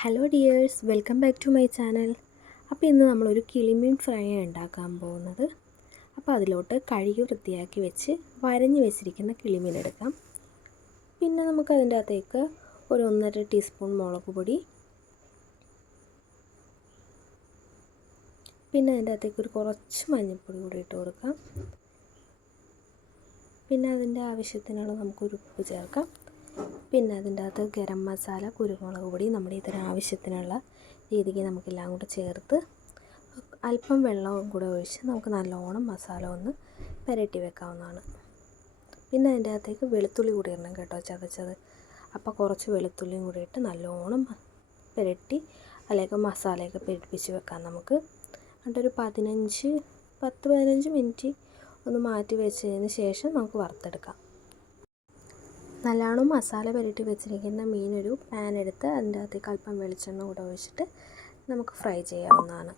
Hello dears, welcome back to my channel. അപ്പോൾ ഇന്ന് നമ്മളൊരു കിളിമീൻ ഫ്രൈ ഉണ്ടാക്കാൻ പോകുന്നത്. അപ്പോൾ അതിലോട്ട് കഴുകി വൃത്തിയാക്കി വെച്ച് വരഞ്ഞ് വെച്ചിരിക്കുന്ന കിളിമീൻ എടുക്കാം. പിന്നെ നമുക്കതിൻ്റെ അകത്തേക്ക് ഒരു 1.5 ടീസ്പൂൺ മുളക് പൊടി, പിന്നെ അതിൻ്റെ അകത്തേക്ക് ഒരു കുറച്ച് മഞ്ഞൾപ്പൊടി കൂടി ഇട്ട് കൊടുക്കാം. പിന്നെ അതിൻ്റെ ആവശ്യത്തിനുള്ള നമുക്കൊരു ഉപ്പ് ചേർക്കാം. പിന്നെ അതിൻ്റെ അകത്ത് ഗരം മസാല, കുരുമുളക് പൊടി, നമ്മുടെ ഇതിന് ആവശ്യത്തിനുള്ള രീതിക്ക് നമുക്കെല്ലാം കൂടെ ചേർത്ത് അല്പം വെള്ളവും കൂടെ ഒഴിച്ച് നമുക്ക് നല്ലോണം മസാല ഒന്ന് പുരട്ടി വെക്കാവുന്നതാണ്. പിന്നെ അതിൻ്റെ അകത്തേക്ക് വെളുത്തുള്ളി കൂടി ഇടണം കേട്ടോ, ചതച്ചത്. അപ്പോൾ കുറച്ച് വെളുത്തുള്ളിയും കൂടി ഇട്ട് നല്ലോണം പുരട്ടി അല്ലെങ്കിൽ മസാലയൊക്കെ പിടിപ്പിച്ച് വെക്കാം നമുക്ക്. എന്നിട്ടൊരു 10-15 മിനിറ്റ് ഒന്ന് മാറ്റി വെച്ചതിന് ശേഷം നമുക്ക് വറുത്തെടുക്കാം. നല്ലോണം മസാല പുരട്ടി വെച്ചിരിക്കുന്ന മീനൊരു പാൻ എടുത്ത് അതിൻ്റെ അകത്തേക്ക് അല്പം വെളിച്ചെണ്ണ കൂടെ ഒഴിച്ചിട്ട് നമുക്ക് ഫ്രൈ ചെയ്യാവുന്നതാണ്.